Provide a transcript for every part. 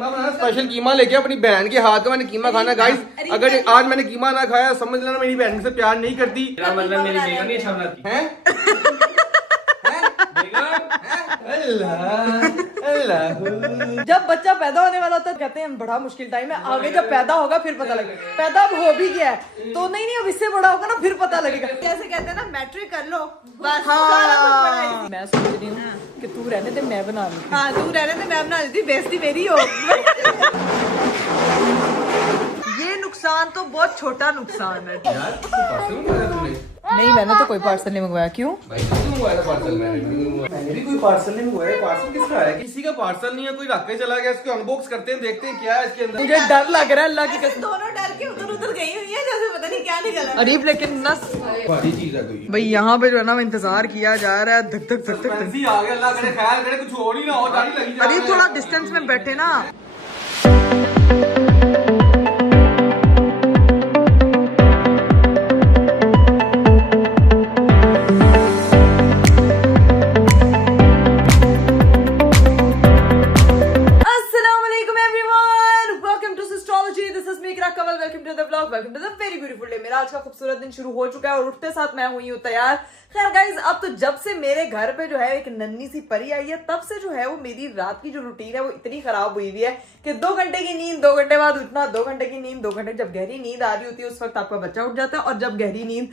कीमा बनाना, special कीमा लेके अपनी बहन के हाथ का मैंने कीमा खाना गाइस। अगर आज मैंने कीमा ना खाया समझ लेना मेरी बहन से प्यार नहीं करती। मतलब मेरी बेगम नहीं अच्छा बनाती है। जब बच्चा पैदा होने वाला होता है कहते हैं बड़ा मुश्किल टाइम है, आगे जब पैदा होगा फिर पता लगेगा। पैदा अब हो भी गया है तो नहीं अब इससे बड़ा होगा ना फिर पता लगेगा। जैसे कहते हैं ना मैट्रिक कर लो बस। हाँ। मैं सोच रही हूँ कि तू रहने दे मैं बना लूँ। हाँ तू रहने दे मैं बना लेती, बेइज्जती मेरी हो। ये नुकसान तो बहुत छोटा नुकसान है यार नहीं मैंने तो कोई पार्सल नहीं मंगवाया। क्यों भाई पार्सल मैंने भी कोई पार्सल नहीं मंगवाया। पार्सल किसका है? किसी का पार्सल नहीं है, कोई रख के चला गया। इसको अनबॉक्स करते हैं, देखते हैं क्या है इसके अंदर। मुझे डर लग रहा है अल्लाह की कसम। दोनों डर के उधर उधर गई हुई है जैसे पता नहीं क्या निकला। अरीब लेकिन ना भारी चीज है कोई। भाई यहाँ पे जो है ना इंतजार किया जा रहा है, धक धक धक धक। आ गया, अल्लाह करे ख्याल करे कुछ और ही ना हो, जानी लगी जा। अरीब थोड़ा डिस्टेंस में बैठे ना। मेरा आज का खूबसूरत दिन शुरू हो चुका है और उठते साथ मैं हुई हूँ तैयार। खैर गाइज अब तो जब से मेरे घर पे जो है एक नन्ही सी परी आई है तब से जो है वो मेरी रात की जो रूटीन है वो इतनी खराब हुई हुई है कि 2 घंटे की नींद 2 घंटे बाद उठना, 2 घंटे की नींद 2 घंटे। जब गहरी नींद आ रही होती है उस वक्त आपका बच्चा उठ जाता है और जब गहरी नींद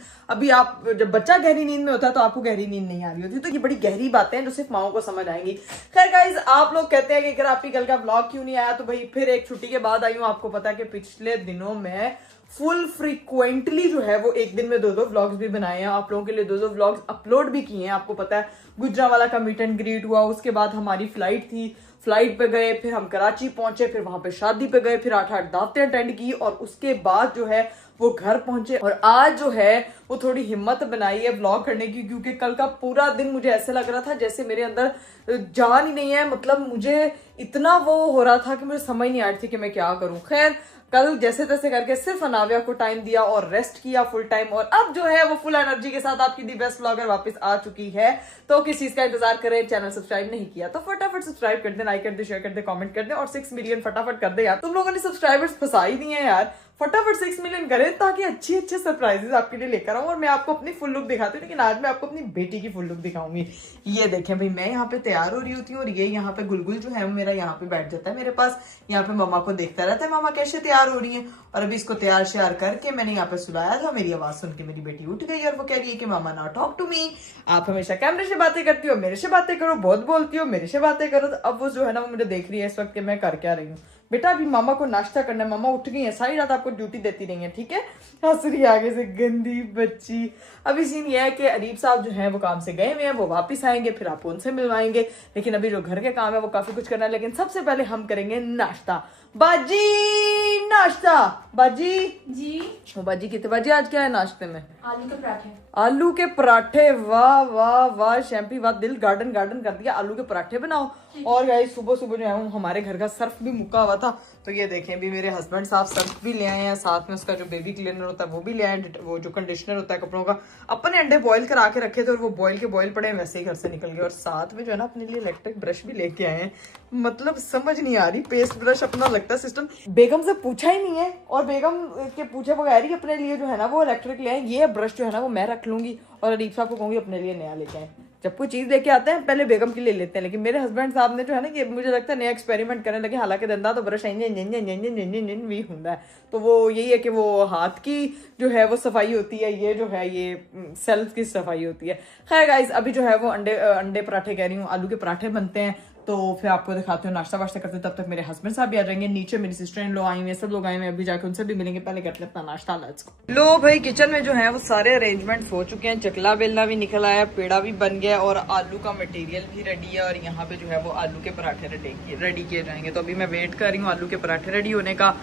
जब बच्चा गहरी नींद में होता है तो आपको गहरी नींद नहीं आ रही होती। तो ये बड़ी गहरी बातें हैं जो सिर्फ माओ को समझ आएंगी। खैर गाइज आप लोग कहते हैं कि अगर आपकी कल का व्लॉग क्यों नहीं आया, तो भाई फिर एक छुट्टी के बाद आई हूँ। आपको पता है कि पिछले दिनों में फुल फ्रीक्वेंटली जो है वो एक दिन में 2-2 व्लॉग्स भी बनाए हैं, आप लोगों के लिए 2-2 व्लॉग्स अपलोड भी किए हैं। आपको पता है गुजरावाला का मीट एंड ग्रीट हुआ, उसके बाद हमारी फ्लाइट थी, फ्लाइट पे गए, फिर हम कराची पहुंचे, फिर वहां पे शादी पे गए, फिर 8-8 दावतें अटेंड की और उसके बाद जो है वो घर पहुंचे। और आज जो है वो थोड़ी हिम्मत बनाई है व्लॉग करने की, क्योंकि कल का पूरा दिन मुझे ऐसे लग रहा था जैसे मेरे अंदर जान ही नहीं है। मतलब मुझे इतना वो हो रहा था कि मुझे समझ नहीं आ रही थी कि मैं क्या करूं। खैर कल जैसे तैसे करके सिर्फ अनाविया को टाइम दिया और रेस्ट किया फुल टाइम, और अब जो है वो फुल एनर्जी के साथ आपकी दी बेस्ट ब्लॉगर वापस आ चुकी है। तो किस चीज का इंतजार करें? चैनल सब्सक्राइब नहीं किया तो फटाफट सब्सक्राइब कर दे, लाइक कर दे, शेयर कर दे, कमेंट कर दे और 6 मिलियन फटाफट कर दे यार। तुम लोगों ने सब्सक्राइबर्स फंसा ही दिए यार, फटाफट 6 मिलियन करें ताकि अच्छे सरप्राइजेस आपके लिए लेकर आऊं और मैं आपको अपनी फुल लुक दिखाती हूँ। लेकिन आज मैं आपको अपनी बेटी की फुल लुक दिखाऊंगी। ये देखें भाई, मैं यहाँ पे तैयार हो रही होती हूँ और ये यहाँ पे गुलगुल जो है मेरा यहाँ पे बैठ जाता है मेरे पास, यहाँ पे मामा को देखता रहता है मामा कैसे तैयार हो रही है। और अभी इसको तैयार श्यार करके मैंने यहाँ पे सुलाया था। मेरी आवाज सुन के मेरी बेटी उठ गई और वो कह रही है कि मामा ना टॉक टू मी, आप हमेशा कैमरे से बातें करती हो, मेरे से बातें करो, बहुत बोलती हो, मेरे से बातें करो। तो अब वो जो है ना वो मुझे देख रही है इस वक्त कि मैं कर क्या रही हूँ। बेटा अभी मामा को नाश्ता करना है, मामा उठ गई है, सारी रात आपको ड्यूटी देती रही है, ठीक है? हंस रही आगे से गंदी बच्ची। अभी सीन ये है कि अरीब साहब जो हैं वो काम से गए हुए हैं, वो वापस आएंगे, फिर आपको उनसे मिलवाएंगे। लेकिन अभी जो घर के काम है वो काफी कुछ करना है। लेकिन सबसे पहले हम करेंगे नाश्ता। बाजी नाश्ता, बाजी जी। बाजी कितने बाजी आज क्या है नाश्ते में? आलू के पराठे। आलू के पराठे, वाह वाह वाह शैम्पी वाह, दिल गार्डन गार्डन कर दिया। आलू के पराठे बनाओ। और गाइस सुबह सुबह जो है हमारे घर का सर्फ भी मुका हुआ था, तो ये देखें अभी मेरे हस्बैंड साहब सर्फ भी ले आए हैं, साथ में उसका जो बेबी क्लीनर होता है वो भी ले आए, वो जो कंडीशनर होता है कपड़ों का। अपने अंडे बॉईल करा के रखे थे और वो बॉईल के बॉईल पड़े वैसे ही घर से निकल गए। और साथ में जो है ना अपने लिए इलेक्ट्रिक ब्रश भी लेके आए हैं। मतलब समझ नहीं आ रही, पेस्ट ब्रश अपना लगता है सिस्टम बेगम से पूछा ही नहीं है और बेगम के पूछे बगैर ही अपने लिए जो है ना वो इलेक्ट्रिक ले आए। ये ब्रश जो है ना वो मैं रख लूंगी और अरीब साहब को कहूंगी अपने लिए नया लेके आए। जब कोई चीज लेके आते हैं पहले बेगम के लिए लेते हैं, लेकिन मेरे हस्बैंड साहब ने जो है ना कि मुझे लगता है नया एक्सपेरिमेंट करने लगे। हालांकि दंदा तो ब्रश भी होता है, तो वो यही है कि वो हाथ की जो है वो सफाई होती है, ये जो है ये सेल्फ की सफाई होती है। खैर गाइस अभी जो है वो अंडे पराठे कह रही हूँ, आलू के पराठे बनते हैं, तो फिर आपको दिखाते हो नाश्ता वाश्ता करते। तब तक मेरे हस्बैंड साहब भी आ जाएंगे, नीचे मेरी सिस्टर इन लोग आई हुए, सब लोग आए हुए, अभी जाकर उनसे भी मिलेंगे। पहले करते हैं अपना नाश्ता। Let's go. लो भाई किचन में जो है वो सारे अरेंजमेंट्स हो चुके हैं, चकला बेलना भी निकल आया, पेड़ा भी बन गया और आलू का मटेरियल भी रेडी है। और यहाँ पे जो है वो आलू के पराठे रेडी किए जाएंगे। तो अभी मैं वेट कर रही हूँ आलू के पराठे रेडी होने का।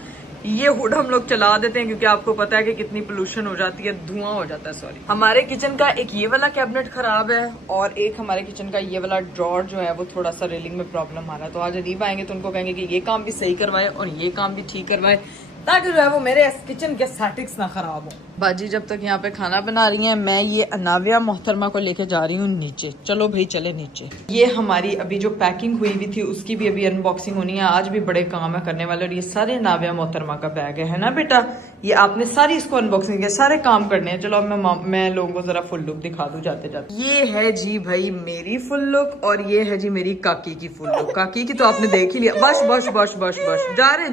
ये हुड हम लोग चला देते हैं क्योंकि आपको पता है कि कितनी पोल्यूशन हो जाती है, धुआं हो जाता है। सॉरी, हमारे किचन का एक ये वाला कैबिनेट खराब है और एक हमारे किचन का ये वाला ड्रॉर जो है वो थोड़ा सा रेलिंग में प्रॉब्लम आ रहा है। तो आज अदीब आएंगे तो उनको कहेंगे कि ये काम भी सही करवाए और ये काम भी ठीक करवाए। ताकि जो है वो मेरे किचन के सेटिंग्स ना खराब हो। बाजी जब तक यहाँ पे खाना बना रही हैं, मैं ये अनाविया मोहतरमा को लेके जा रही हूँ नीचे। चलो भाई चले नीचे। ये हमारी अभी जो पैकिंग हुई हुई थी उसकी भी अभी अनबॉक्सिंग होनी है। आज भी बड़े काम है करने वाले। और ये सारे अनाविया मोहतरमा का बैग है ना बेटा, ये आपने सारी इसको अनबॉक्सिंग किया, सारे काम करने हैं। चलो अब मैं लोगों को जरा फुल लुक दिखा दूं जाते जाते। ये है जी भाई मेरी फुल लुक और ये है जी मेरी काकी की फुल लुक। काकी की तो आपने देख ही लिया। बस बस बस बस बस जा रहे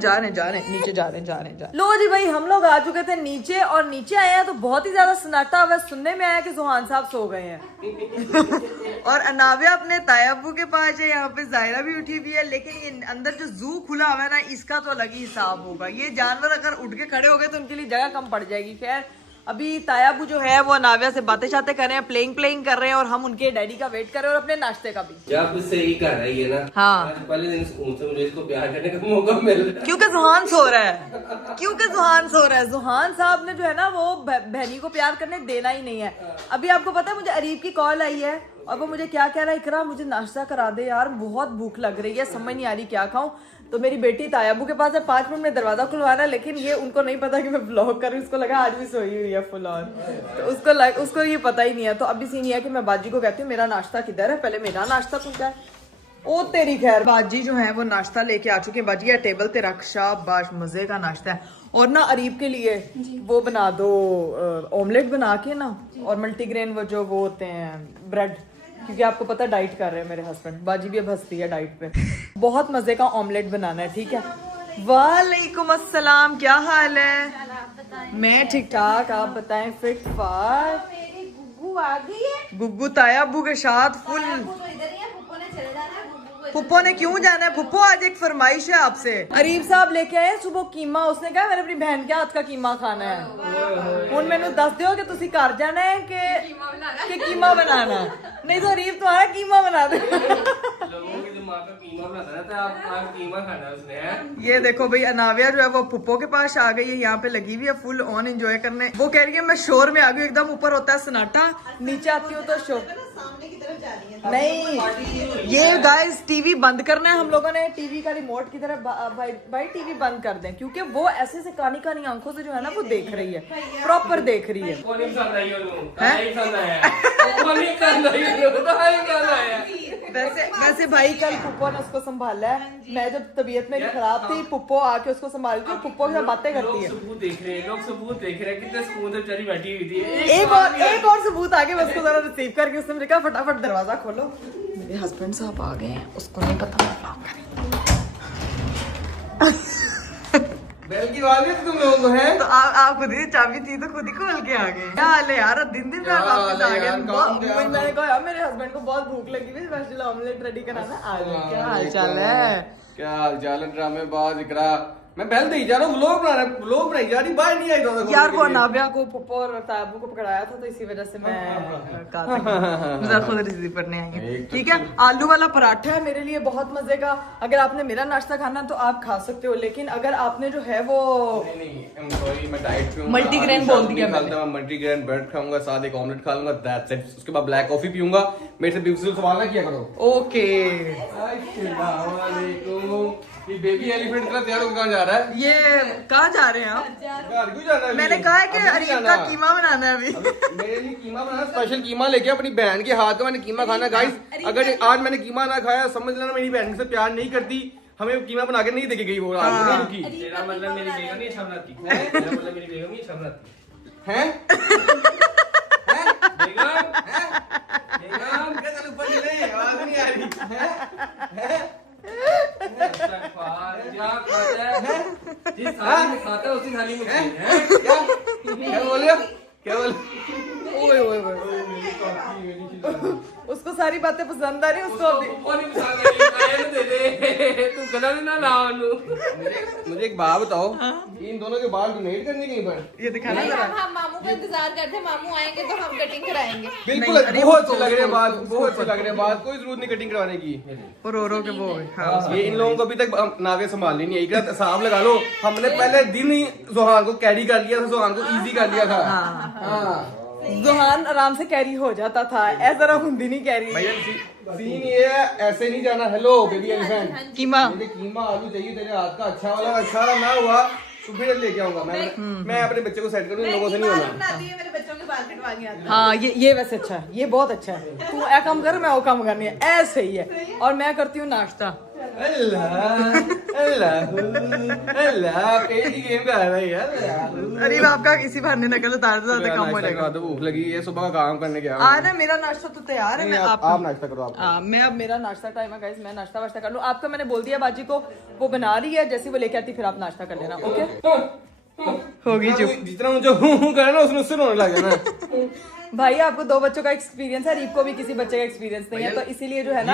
नीचे जा रहे लो जी भाई, हम लोग आ चुके थे नीचे और नीचे आए हैं तो बहुत ही ज्यादा सन्नाटा हुआ। सुनने में आया कि सुहान साहब सो गए हैं और अनाविया अपने तायाबू के पास है। यहाँ पे जायरा भी उठी हुई है, लेकिन ये अंदर जो जू खुला हुआ है ना, इसका तो अलग ही हिसाब होगा। ये जानवर अगर उठ के खड़े हो गए तो उनके लिए जगह कम पड़ जाएगी। खैर अभी तायाबू जो है वो अनाविया से बातें कर रहे हैं, प्लेइंग कर रहे हैं और हम उनके डैडी का वेट कर रहे हैं और अपने नाश्ते का भी। आप इससे यही कर रही है ना। हाँ, आज पहले दिन से मुझे इसको प्यार करने का मौका मिल रहा है। क्योंकि जुहान सो रहा है। जुहान साहब ने जो है ना वो बहनी को प्यार करने देना ही नहीं है। अभी आपको पता है मुझे अरीब की कॉल आई है और वो मुझे क्या कह रहा है, इकरा मुझे नाश्ता करा दे यार, बहुत भूख लग रही है, समझ नहीं आ रही क्या खाऊं। तो मेरी बेटी तायाबू के पास है, 5 मिनट में दरवाजा खुलवाना, लेकिन ये उनको नहीं पता कि मैं ब्लॉग कर रही हूँ। उसको लगा आज भी सोई हुई है फुल ऑन, तो उसको ये पता ही नहीं है। तो अभी सीन ये है कि मैं बाजी को कहती हूँ मेरा नाश्ता किधर है, पहले मेरा नाश्ता पहुंचा है। ओ तेरी खैर, बाजी जो है वो नाश्ता लेके आ चुके हैं। बाजी यार टेबल पे रख, शाबाश, मजे का नाश्ता है। और ना अरीब के लिए वो बना दो ऑमलेट बना के ना, और मल्टीग्रेन वो जो वो होते हैं ब्रेड, क्योंकि आपको पता डाइट कर रहे हैं मेरे हस्बैंड। बाजी भी अब हंसती है डाइट पे। बहुत मजे का ऑमलेट बनाना है, ठीक है। वालेकुम अस्सलाम, क्या हाल है? मैं ठीक ठाक, आप बताएं? फिट फाट। गुग्गू आ गई है। गुग्गू तायाबू के साथ फुल। पुप्पो ने क्यों जाना है? पुप्पो आज एक फरमाइश है आपसे। अरीब साहब लेके आए सुबह कीमा, उसने कहा मैंने अपनी बहन के हाथ का कीमा खाना है। हुन मैंने दस दियो कि तुसी घर जाना है कि कीमा बनाना है, नहीं तो अरीब तुम्हारा कीमा बना दे। लोगों के दिमाग का कीमा बनाता है, तो आप कीमा खाना उसने है। ये देखो भाई अनाविया जो है वो पुप्पो के पास आ गई है, यहाँ पे लगी हुई है फुल ऑन एंजॉय करने। वो कह रही है मैं शोर में आ गई, एकदम ऊपर होता है सन्नाटा, नीचे आती हूँ तो शोर। नहीं, ये गाइस टीवी बंद करना है हम लोगों ने। टीवी का रिमोट की तरह भाई टीवी बंद कर दें, क्योंकि वो ऐसे से कानी कानी आंखों से जो है ना वो देख रही है, प्रॉपर देख रही है। वैसे भाई कल पुप्पो ने उसको संभाला है। मैं जब तबीयत मेरी खराब थी, पुप्पो आके उसको संभालती है, पुप्पो के साथ बातें करती है। लोग सबूत देख रहे हैं कितने सुकून से चली बैठी हुई थी। एक और सबूत आगे मैं उसको जरा रिसीव करके उसने मुझे कहा फटाफट दरवाजा खोलो। मेरे हस्बैंड साहब आ गए हैं, उसको नहीं पता मैं ब्लॉग करें। बैल की आवाज है तुम लोगों को है तो आप खुद ही चाबी थी तो खुद ही खोल के आ गए। क्या हाल है यार? दिन में वापस आ गए। मैंने कहा यार मेरे हस्बैंड को बहुत भूख लगी हुई, स्पेशल ऑमलेट रेडी कराना। आज क्या हाल चाल है? क्या हाल चाल है? ड्रामेबाज इकरा, मैं पहले नहीं जा रहा हूँ, व्लॉग बनाई जा रही, बाहर नहीं आई था यार। वो अनाविया को पुप्पो और तायाबू को पकड़ाया था, तो इसी वजह से मैं खुद रिसीव करने आई हूँ। ठीक है, आलू वाला पराठा है मेरे लिए बहुत मजे का। अगर आपने मेरा नाश्ता खाना तो आप खा सकते हो, लेकिन अगर आपने जो है वो मैं डाइट पे हूँ, मल्टीग्रेन बोल दिया मैं मल्टीग्रेन ब्रेड खाऊंगा, साथ एक ऑमलेट खा लूंगा, दैट्स इट। उसके बाद ब्लैक कॉफी पीऊंगा। मेरे से बेफिजूल सवाल ना किया करो। ओके। ये बेबी एलिफेंट का तैयार होकर कहाँ जा रहा है? ये कहाँ जा रहे हैं आप? घर क्यों जाना है? मैंने कहा है कि अरीब का कीमा बनाना है अभी। मेरे लिए कीमा बनाना, स्पेशल कीमा लेके अपनी बहन के हाथ का मैंने कीमा खाना। गाइस अगर आज मैंने कीमा ना खाया समझ लेना मेरी बहन से प्यार नहीं करती, हमें कीमा बना के नहीं देके गई वो आज नहीं रुकी। तेरा मतलब मेरी बेगम नहीं अच्छा बनाती है। मेरा मतलब मेरी बेगम नहीं अच्छा बनाती हैं? बेगम बेगम क्या चल ऊपर चले, आवाज नहीं आ रही है? जिस थाली में खाता है उसी थाली में है। क्या बोले? क्या बोले? ओए ओए ओए, उसको सारी बातें पसंद आ रही है उसको अभी। तू गला ना लाओ। मुझे एक बात बताओ, इन दोनों के बाल डोनेट करने कहीं पर? ये दिखाना जरा। हम मामू का इंतजार करते हैं, मामू आएंगे तो हम कटिंग कराएंगे। बिल्कुल, बहुत अच्छे लग रहे हैं बाल, बहुत अच्छे लग रहे हैं बाल, कोई जरूरत नहीं कटिंग करवाने की। और रो के वो ये इन लोगों को अभी तक नावे संभालनी नहीं आई। हिसाब लगा लो, हमने पहले दिन ही जुहान को कैरी कर लिया था, जुहान को इजी कर लिया था। हाँ। जुहान आराम से कैरी हो जाता था, ऐसा हुंदी नहीं कैरी। भैया सीन ये है, ऐसे नहीं जाना। हेलो बेबी एलिफेंट, कीमा मुझे कीमा आलू चाहिए तेरे हाथ का, अच्छा वाला ना हुआ सुबह लेके आऊंगा मैं अपने बच्चे को सेट करूँ, इन लोगों से नहीं होना। बनाती है, मेरे बच्चों के बाल कटवा के आती है। हाँ ये वैसे अच्छा है, ये बहुत अच्छा है। तू ऐ काम कर, मैं वो काम करनी है, ऐसे ही है। और मैं करती हूँ नाश्ता। अल्लाह अल्लाह अल्लाह गेम कर रहा है यार। अरे आपका इसी बहाने नकल उतार दो, काम हो जाएगा। तो भूख लगी है, सुबह का काम करने गया आ ना, मेरा नाश्ता तो तैयार है। मैं आप नाश्ता करो आप। मैं अब मेरा नाश्ता टाइम है गाइस, मैं नाश्ता वाश्ता कर लूँ। आपका मैंने बोल दिया बाजी को, वो बना रही है, जैसे वो लेके आती फिर आप नाश्ता कर लेना। ओके होगी चुप। जितना मुझे करे ना उससे रोने लग जाना। भाई आपको 2 बच्चों का एक्सपीरियंस है, रीप को भी किसी बच्चे का एक्सपीरियंस नहीं है, तो इसीलिए जो है ना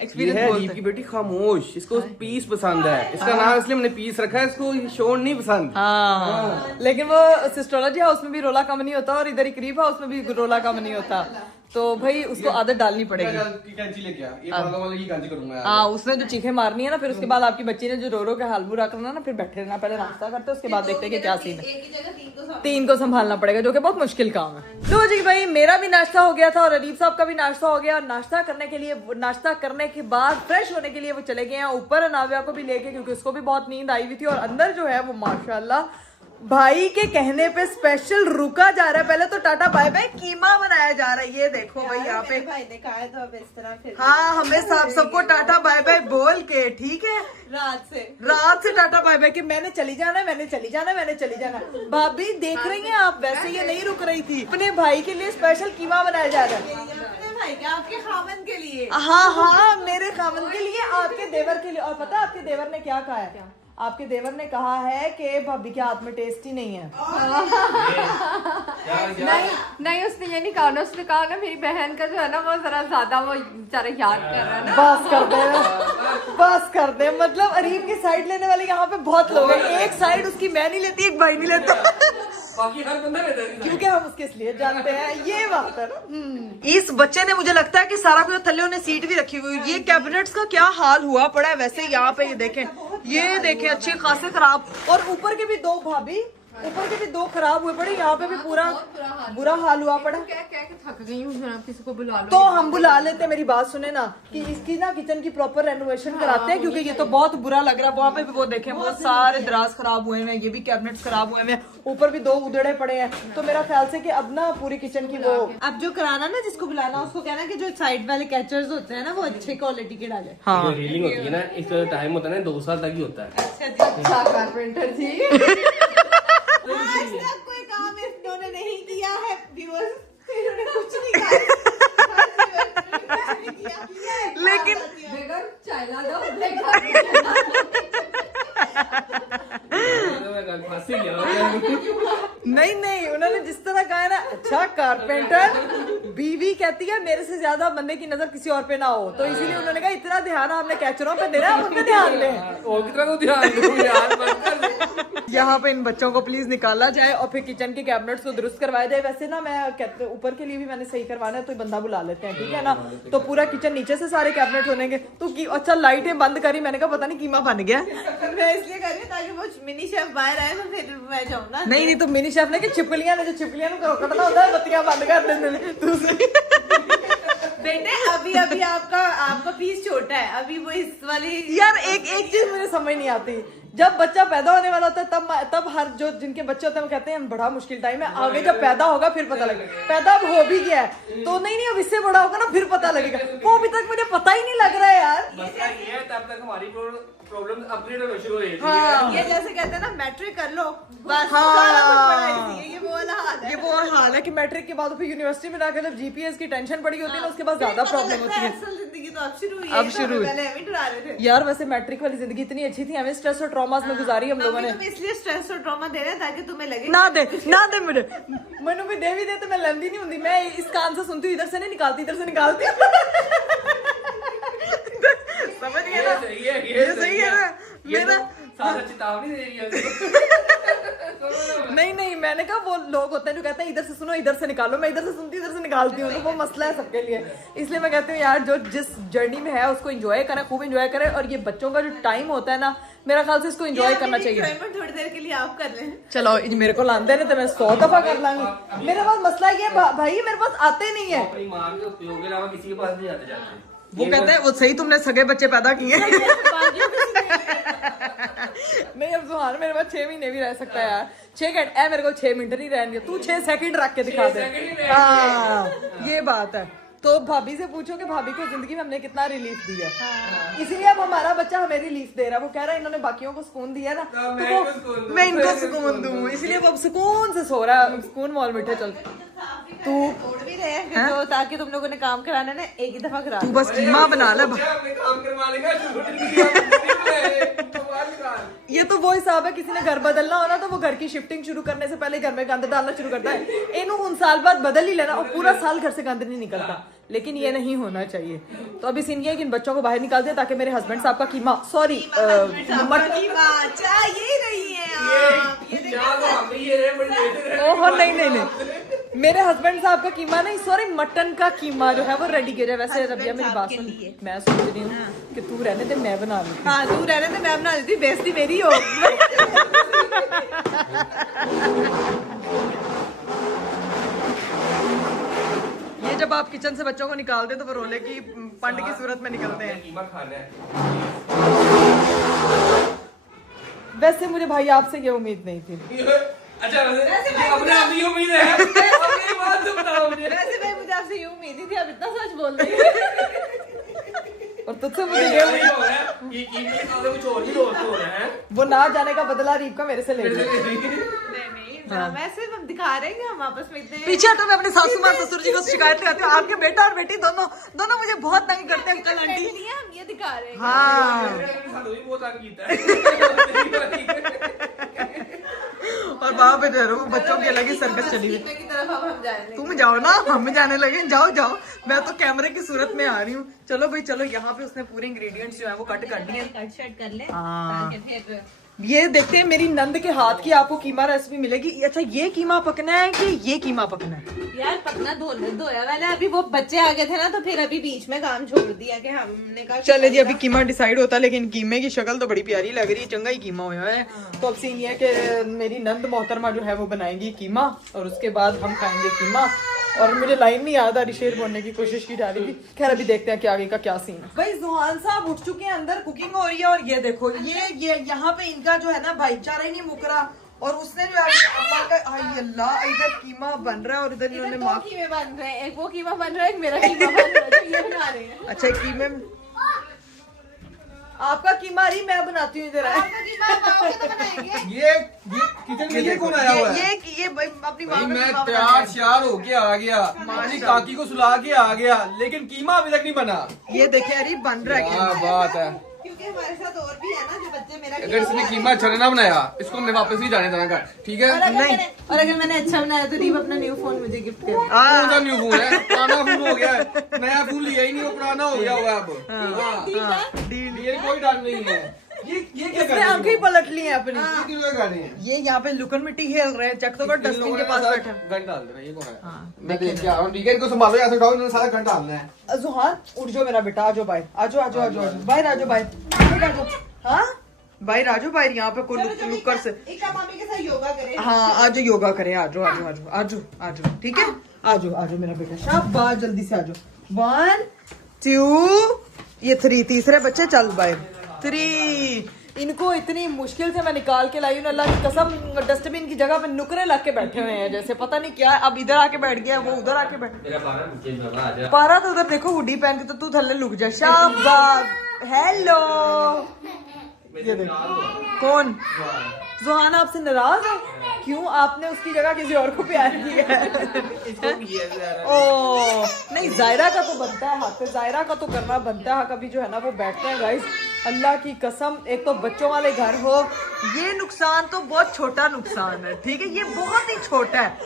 एक्सपीरियंस रीप की बेटी खामोश, इसको पीस पसंद है, इसका नाम इसलिए मैंने पीस रखा है, इसको शोर नहीं पसंद। हाँ लेकिन वो सिस्टोलॉजी हाउस में भी रोला कम नहीं होता और इधर ही रीप हाउस में भी रोला कम नहीं होता, तो भाई उसको आदत डालनी पड़ेगी। कैंची लेके आ, ये बालों वाले की कैंची करूंगा यार। हाँ उसने जो चीखें मारनी है ना, फिर उसके बाद आपकी बच्ची ने जो रो रो के हाल बुरा करना ना, फिर बैठे रहना, पहले नाश्ता करते उसके बाद देखते हैं कि क्या सीन है। एक ही जगह 3 को 3 को संभालना पड़ेगा, जो कि बहुत मुश्किल काम है। तो जी भाई मेरा भी नाश्ता हो गया था और अरीब साहब का भी नाश्ता हो गया, और नाश्ता करने के बाद फ्रेश होने के लिए वो चले गए हैं ऊपर अनाविया को भी लेके, क्योंकि उसको भी बहुत नींद आई हुई थी। और अंदर जो है वो माशाल्लाह भाई के कहने पे स्पेशल रुका जा रहा है। पहले तो टाटा बाय बाय कीमा बनाया जा रहा है, ये देखो भाई यहाँ पे। भाई ने कहा है तो अब इस तरह फिर हाँ हमें सबको टाटा बाय बाय बोल के, ठीक है, रात से टाटा बाय बाय के मैंने चली जाना है, मैंने चली जाना है, मैंने चली जाना है। भाभी देख रही हैं आप, वैसे ये नहीं रुक रही थी। अपने भाई के लिए स्पेशल कीमा बनाया जा रहा है। अपने भाई क्या, आपके खामन के लिए। हाँ मेरे खामन के लिए, आपके देवर के लिए। और पता है आपके देवर ने क्या कहा है? आपके देवर ने कहा है कि भाभी के हाथ में टेस्ट ही नहीं है। नहीं उसने ये नहीं कहा ना, उसने कहा ना मेरी बहन का जो है ना वो जरा ज्यादा वो बेचारा याद कर रहा है ना। बस कर दे मतलब अरीब की साइड लेने वाले यहाँ पे बहुत लोग हैं। एक साइड उसकी मैं नहीं लेती, एक भाई नहीं लेता, बाकी हर बंदा रहता है। क्योंकि हम उसके इसलिए जानते हैं, ये बात है ना। इस बच्चे ने मुझे लगता है कि सारा कुछ थल्ले उन्हें सीट भी रखी हुई। ये कैबिनेट्स का क्या हाल हुआ पड़ा है वैसे यहाँ पे, ये देखें अच्छे खासे खराब। और ऊपर के भी 2 भाभी, ऊपर के भी 2 खराब हुए पड़े, यहाँ पे भी पूरा बुरा हाल हुआ पड़ा। क्या क्या थक गई हूँ, आप किसी को बुला लो। तो हम बुला लेते, मेरी बात सुने ना, कि इसकी ना किचन की प्रॉपर रेनोवेशन कराते हैं, क्योंकि ये तो बहुत बुरा लग रहा है। वहाँ पे भी वो देखें, वो सारे दराज खराब हुए हैं, ये भी कैबिनेट्स खराब हुए हैं, ऊपर भी 2 उधड़े पड़े हैं। तो मेरा ख्याल से कि अब ना पूरी किचन की वो अब जो कराना ना, जिसको बुलाना उसको कहना कि जो साइड वाले कैचर्स होते हैं ना वो अच्छी क्वालिटी के डाले। हाँ जो रीलिंग होती है ना, इसका टाइम होता है ना 2 साल तक ही होता है। अच्छा कारपेंटर जी आज तक कोई काम इन्होंने नहीं किया है व्यूअर्स, इन्होंने कुछ नहीं किया। लेकिन बेगम चाय ला दो। फांसी गया। नहीं उन्होंने जिस तरह कहा है ना, अच्छा कारपेंटर, बीवी कहती है मेरे से ज्यादा बंदे की नजर किसी और पे ना हो, तो इसीलिए उन्होंने कहा इतना ध्यान हमने कैचरों पे दे रहा है, उन पे ध्यान दें। और कितना को ध्यान दो यार। यहाँ पे इन बच्चों को प्लीज निकाला जाए और फिर किचन के कैबिनेट्स को दुरुस्त करवाया जाए। वैसे ना मैं कहते ऊपर के लिए भी मैंने सही करवाना है, तो बंदा बुला लेते हैं, ठीक है ना। तो पूरा किचन नीचे से सारे कैबिनेट होनेंगे। तो अच्छा लाइटें बंद करी, मैंने कहा पता नहीं कीमा बन गया। मैं इसलिए कर रही हूँ ताकि वो मिनी शेफ बाहर आए तो फिर मैं जाऊँ ना। नहीं तो मिनी शेफ ने कि छिपलियां ने, जो छिपलियां को कटना होता है बत्तियां बंद कर देने। बेटे अभी आपका पीस छोटा है, अभी वो इस वाली। यार एक चीज मुझे समझ नहीं आती, जब बच्चा पैदा होने वाला होता है तब हर जो जिनके बच्चे होते हैं वो कहते हैं बड़ा मुश्किल टाइम है, आगे जब पैदा होगा फिर पता लगेगा। पैदा अब हो भी गया है तो नहीं अब इससे बड़ा होगा ना फिर पता लगेगा। वो अभी तक मुझे पता ही नहीं लग रहा है यार। मसला ये है तब तक हमारी प्रॉब्लम अपग्रेड होना शुरू हो रही हाँ। ये जैसे कहते हैं ना मैट्रिक कर लो बस, हाँ। सारा कुछ पढ़ा इसी, ये वो वाला हाल है। ये वो हाल है कि मैट्रिक के बाद फिर यूनिवर्सिटी में जाकर जब जीपीएस की टेंशन पड़ी होती है ना, उसके बाद ज्यादा प्रॉब्लम होती है। असल जिंदगी तो अब शुरू हुई अब शुरू हुई। पहले हमें डरा रहे थे। यार वैसे मैट्रिक वाली जिंदगी इतनी अच्छी थी, हमें स्ट्रेस और ट्रॉमास में गुजारी हम लोगों ने। तुम्हें इसलिए स्ट्रेस और ट्रॉमा दे रहे हैं ताकि तुम्हें लगे ना दे मुझे, मैंने भी दे भी दे तो मैं लेंदी नहीं होती, मैं इस कान से सुनती हूँ, इधर से नहीं निकालती, इधर से निकालती हूँ। समझ गए ना, ये सही है ना मेरा। सारा चेतावनी दे रही है। नहीं मैंने कहा वो लोग होते हैं जो कहते हैं इधर से सुनो इधर से निकालो, मैं इधर से सुनती हूँ इधर से निकालती हूँ, तो वो मसला है सबके लिए। इसलिए मैं कहती हूँ यार जो जिस जर्नी में है उसको एंजॉय करें, खूब एंजॉय करें। और ये बच्चों का जो टाइम होता है ना, मेरा ख्याल से इसको एंजॉय करना चाहिए। थोड़ी देर के लिए आप कर लें। चलो मेरे को लाते नहीं तो मैं 100 दफा कर लांगी। मेरे पास मसला ये भाई मेरे पास आते नहीं है। अपनी माँ के उपयोग के अलावा किसी के पास नहीं आते जाते। वो कहते हैं वो सही तुमने सगे बच्चे पैदा किए। नहीं अब सुहान मेरे पास 6 महीने भी रह सकता है यार। 6 घंटे मेरे को 6 मिनट नहीं रहने, तू 6 सेकंड रख के दिखा दे। हाँ ये बात है। तो भाभी से पूछो कि भाभी को जिंदगी में हमने कितना रिलीफ दिया। इसीलिए अब हमारा बच्चा हमें रिलीफ दे रहा है। वो कह रहा है इन्होंने बाकियों को सुकून दिया ना, तो मैं इनको सुकून दूं, इसलिए वो अब सुकून से सो रहा है। सुकून मॉल मीठे चल तू छोड़ भी रहे हैं तो ताकि तुम लोगों ने काम कराना ना एक ही दफा करा तू बस कीमा बना ले। काम करवा लेगा। ये तो वो हिसाब है, किसी ने घर बदलना हो ना तो वो घर की शिफ्टिंग शुरू करने से पहले घर में गंद डालना शुरू करता है। इन्हों उन साल बाद बदल ही लेना और पूरा साल घर से गंद नहीं निकलता, लेकिन ये नहीं होना चाहिए। तो अभी सीन ये है कि इन बच्चों को बाहर निकाल दें ताकि मेरे हस्बैंड साहब का कीमा, सॉरी चाहिए रही है ओहो नहीं, मेरे हस्बैंड साहब का कीमा नहीं, सॉरी मटन का कीमा जो है वो रेडी किया जाए। वैसे रबिया मेरी बात सुन, मैं सोच रही हूँ कि तू रहने दे मैं बना लूँ। हाँ तू रहने दे मैं बना देती, बेइज्जती मेरी हो। ये जब आप किचन से बच्चों को निकालते तो वो रोले की पंड की सूरत में निकलते हैं। कीमा खाना है। वैसे मुझे भाई आपसे ये उम्मीद नहीं थी। अच्छा वैसे अपने आप ही उम्मीद है। अपनी बात तो बताओ मुझे। वैसे भाई मुझे आपसे ये उम्मीद ही थी, आप इतना सच बोल रही है। और तुझसे मुझे ये उम्मीद हो रहा है कि कीमे के साथ कुछ और भी दोस्त हो रहे हैं। वो ना जाने का बदला रीप का मेरे से ले लिया। नहीं वैसे हम दिखा रहे हैं कि हम आपस में इतने पीछे हटो, मैं अपने सासू माँ ससुर जी को शिकायत करती हूँ। आपके बेटा और बेटी दोनों मुझे बहुत तंग करते हैं अंकल आंटी। हम ये दिखा रहे हैं। हाँ भी बहुत तंग कीता है। और वहाँ पे जो है बच्चों की अलग ही सर्कस चली हुई। की तरफ अब हम जाएंगे। तुम जाओ ना, हम जाने लगे। जाओ मैं तो कैमरे की सूरत में आ रही हूँ। चलो भाई चलो, यहाँ पे उसने पूरे इंग्रेडिएंट्स जो है वो कट कर दिए। कट शट कर ले हाँ। ताकि फिर ये देखते हैं मेरी नंद के हाथ की आपको कीमा रेसिपी मिलेगी। अच्छा ये कीमा पकना है कि ये कीमा पकना है? यार पकना धोया वाला है। अभी वो बच्चे आ गए थे ना तो फिर अभी बीच में काम छोड़ दिया कि हमने कहा चले जी अभी कीमा डिसाइड होता है, लेकिन कीमे की शक्ल तो बड़ी प्यारी लग रही है, चंगा ही कीमा हुआ है। तो अब सीन ये है कि मेरी नंद मोहतरमा जो है वो बनाएंगी कीमा और उसके बाद हम खाएंगे कीमा। और मुझे लाइन नहीं याद आ रही, शेर बोलने की कोशिश की जा रही थी। खैर अभी देखते हैं कि आगे का क्या सीन है। भाई जुहान साहब उठ चुके हैं, अंदर कुकिंग हो रही है। और ये देखो ये यहाँ पे इनका जो है ना भाईचारा ही नहीं मुक रहा। और उसने जो अम्मा का हाय अल्लाह, इधर कीमा बन रहा है और इधर इन्होंने दो कीमे बन रहे हैं, एक वो कीमा बन रहा है, एक मेरा कीमा बन रहा है, तो ये बना रहे हैं। अच्छा कीमे आपका कीमा रही मैं बनाती हूँ इधर। आपका कीमा खाओगे तो बनाएंगे। ये किचन में ये कौन आया हुआ है? ये अपनी माँ भाई का मैं कीमा तैयार बनाती श्यार होके आ गया, अपनी काकी को सुला के आ गया, लेकिन कीमा अभी तक नहीं बना। हूँ। ये देखे अरे बन रहा है क्या कीमा। बात है। क्योंकि हमारे साथ और भी है ना जो बच्चे मेरा अगर इसने कीमा अच्छा ना बनाया इसको मैं वापस नहीं जाने देना घर, ठीक है? और अगर मैंने अच्छा बनाया तो रीव अपना न्यू फोन मुझे गिफ्ट कर। कौन सा न्यू फोन है? पुराना फोन हो गया है, नया फोन लिया ही नहीं, वो पुराना हो गया हुआ अब। हाँ, ये कोई डाल नहीं है। ये क्या कर रही आंखें ही हो? पलट ली है अपनी। ये क्यों कर रही है? ये यहाँ पे लुकन मिट्टी खेल रहे हैं। चेक तो कर डस्टबिन के पास बैठे हैं। गन डाल देना, ये कौन है? मैं देख के आ रहा हूँ, ठीक है? इनको संभालो, यहाँ से उठाओ, इन्होंने सारा गन डालना है। जुहान उठ जाओ मेरा बेटा, आजो भाई, आजो भाई, राजो भाई, हाँ भाई राजू भाई यहाँ पे कोई लुकर से एक मामी के साथ योगा करें। हाँ आजो योगा करें। आजो ठीक है। आजो मेरा बेटा, शाबाश, जल्दी से आजो। 1 2 ये 3 तीसरे बच्चे। चल भाई 3। इनको इतनी मुश्किल से मैं निकाल के लाई हूँ, अल्लाह की कसम। डस्टबिन की जगह पे नुकरे लग के बैठे हुए हैं जैसे पता नहीं क्या। अब इधर आके बैठ गया, वो उधर आके बैठ। मेरा पारा नीचे बाबा आ जा। पारा तो उधर देखो, हुडी पहन के तो तू थल्ले लुक जा। शाबाश, हेलो। ये देखो कौन? जुहान आपसे नाराज है? क्यों, आपने उसकी जगह किसी और को प्यार किया है? ओ नहीं, जायरा का तो बनता है हक, जायरा का तो करना बनता है हक। अभी जो है ना वो बैठते हैं गाइस, अल्लाह की कसम। एक तो बच्चों वाले घर हो, ये नुकसान तो बहुत छोटा नुकसान है, ठीक है? ये बहुत ही छोटा है।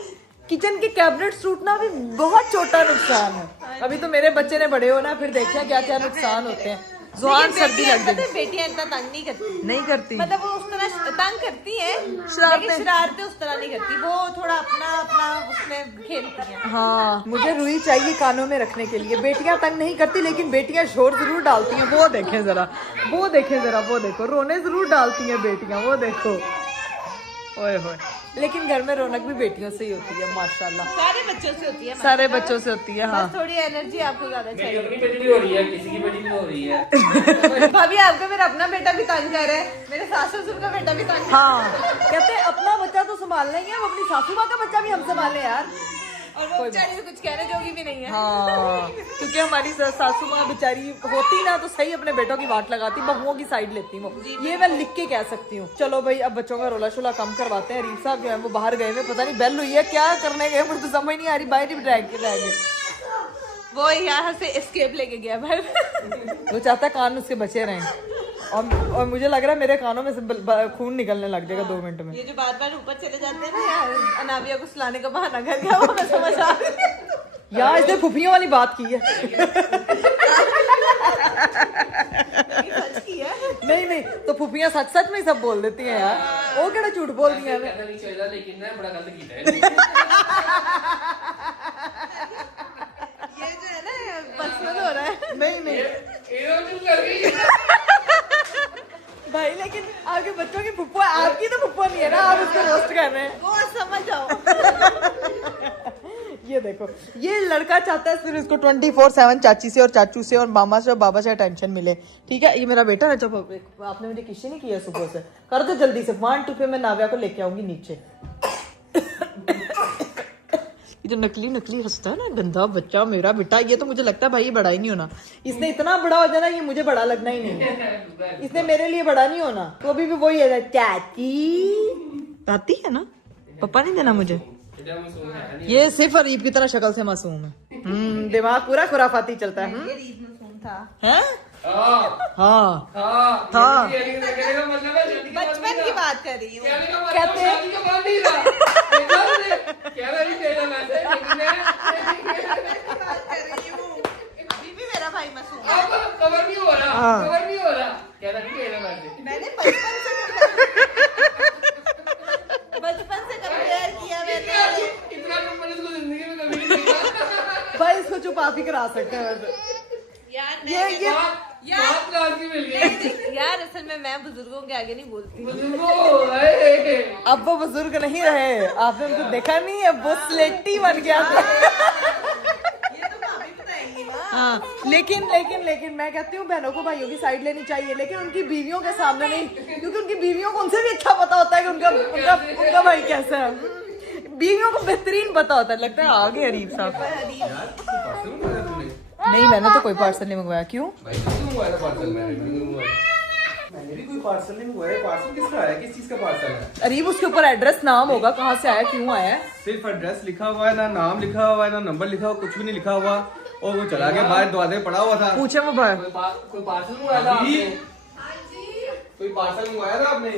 किचन के कैबिनेट टूटना भी बहुत छोटा नुकसान है। अभी तो मेरे बच्चे ने बड़े होना, फिर देखते हैं क्या क्या नुकसान होते हैं। जुहान सर्दी लग गई। बेटियां इतना तंग नहीं करती, नहीं करती, मतलब वो उस तरह तंग करती है, शरारतें। लेकिन शरारतें उस तरह नहीं करती। वो थोड़ा अपना उसमें खेलती हैं। हाँ मुझे रुई चाहिए कानों में रखने के लिए। बेटियां तंग नहीं करती, लेकिन बेटियां शोर जरूर डालती हैं। वो देखें जरा, वो देखो, रोने जरूर डालती हैं बेटियां। वो देखो, ओए होए, लेकिन घर में रौनक भी बेटियों से ही होती है माशाल्लाह। सारे बच्चों से होती है सारे बच्चों से होती है। हाँ बस थोड़ी एनर्जी आपको ज्यादा मेरी चाहिए। अपनी बेटी भी हो रही है, किसी की बेटी भी हो रही है। भाभी आपका मेरा अपना बेटा भी तंग कर रहा है, मेरे सास ससुर का बेटा भी तंग हाँ, कहते हैं अपना बच्चा तो संभालना ही है, वो अपनी सासू माँ का बच्चा भी हम संभाले यार। और वो बेचारी कुछ कहने जोगी भी नहीं है। हाँ, क्योंकि हमारी सासू माँ बेचारी होती ना तो सही अपने बेटों की वाट लगाती, बहुओं की साइड लेती वो। ये मैं लिख के कह सकती हूँ। चलो भाई अब बच्चों का रोला शोला कम करवाते हैं। रीफ साहब जो है वो बाहर गए हुए, पता नहीं बेल हुई है क्या करने गए, मुझे तो समझ नहीं आ रही, बाहर ही रह गए। वो यहाँ से एस्केप लेके गया भाई। वो चाहता है कान उसके बचे रहें, और मुझे लग रहा है मेरे कानों में से खून निकलने लग जाएगा 2 मिनट में। ये जो बार बार ऊपर चले जाते हैं ना यार, अनाबिया को सुलाने का बहाना कर गया, वो मैं समझ आ रही हूँ। यार इसने फुफियों वाली बात की है। सच की है। नहीं तो फुफियां सच सच में ही सब बोल देती हैं यार, वो केड़ा झूठ बोल दी है। कहना नहीं चाहिए लेकिन ना बड़ा गलत किया है। ये जो है ना बचपन हो रहा है। नहीं भाई, लेकिन आपके बच्चों की फुप्पो है, आपकी तो फुप्पो नहीं है ना, आप उसको रोस्ट कर रहे हैं। वो समझ जाओ। ये देखो, ये लड़का चाहता है सिर्फ इसको 24/7 चाची से और चाचू से और मामा से और बाबा से टेंशन मिले। ठीक है, ये मेरा बेटा है। जब आपने मुझे किसी नहीं किया सुबह से, कर दो जल्दी से 1 2 पे मैं नाव्या को लेके आऊंगी नीचे। ये जो नकली नकली हंसता है ना गंदा बच्चा मेरा बेटा, ये तो मुझे लगता है भाई ये बड़ा ही नहीं होना। इसने इतना बड़ा हो जाना, ये मुझे बड़ा लगना ही नहीं है। इसने मेरे लिए बड़ा नहीं होना, तो अभी भी वही है चाची आती है ना, पापा नहीं देना मुझे। ये सिर्फ अरीब की तरह शक्ल से मासूम है। दिमाग पूरा खुराफाती चलता है। ये रीत मासूम था। हैं? हाँ था। बचपन की बात कर रही हूँ। कहते हैं बात कर रही हूँ। अभी भी मेरा भाई मासूम है। कवर नहीं हो रहा। मैंने बचपन से कंपेयर किया मैंने। इतना नंबर इसको जिंदगी में कभी नहीं देखा। भाई इसको चुप आप ही करा सकते हैं वैसे। यार ये बात रात की मिल गई। यार असल में मैं बुजुर्गों के आगे नहीं बोलती। अब वो बुजुर्ग नहीं रहे, आपने उनको देखा नहीं, अब वो स्लेटी बन गया था। ये तो भाभी बताएंगी ना। हाँ, लेकिन मैं कहती हूँ बहनों को भाइयों की साइड लेनी चाहिए, लेकिन उनकी बीवियों के सामने नहीं, क्योंकि उनकी बीवियों को उनसे भी अच्छा पता होता है कि उनका भाई कैसा है। बीवियों को बेहतरीन पता होता है। लगता है आगे हरीफ साहब। नहीं, मैंने तो कोई पार्सल नहीं मंगवाया। क्यों? मैंने भी कोई पार्सल नहीं मंगवाया। पार्सल किसका है, किस चीज का पार्सल है? अरीब उसके ऊपर एड्रेस नाम होगा, कहाँ से आया, क्यों आया है। सिर्फ एड्रेस लिखा हुआ है, ना नाम लिखा हुआ है, ना नंबर लिखा हुआ, कुछ भी नहीं लिखा हुआ। और वो चला गया बाहर, दरवाजे पड़ा हुआ था। पूछे वो भाई कोई पार्सल मंगाया था आपने? कोई पार्सल मंगवाया था आपने?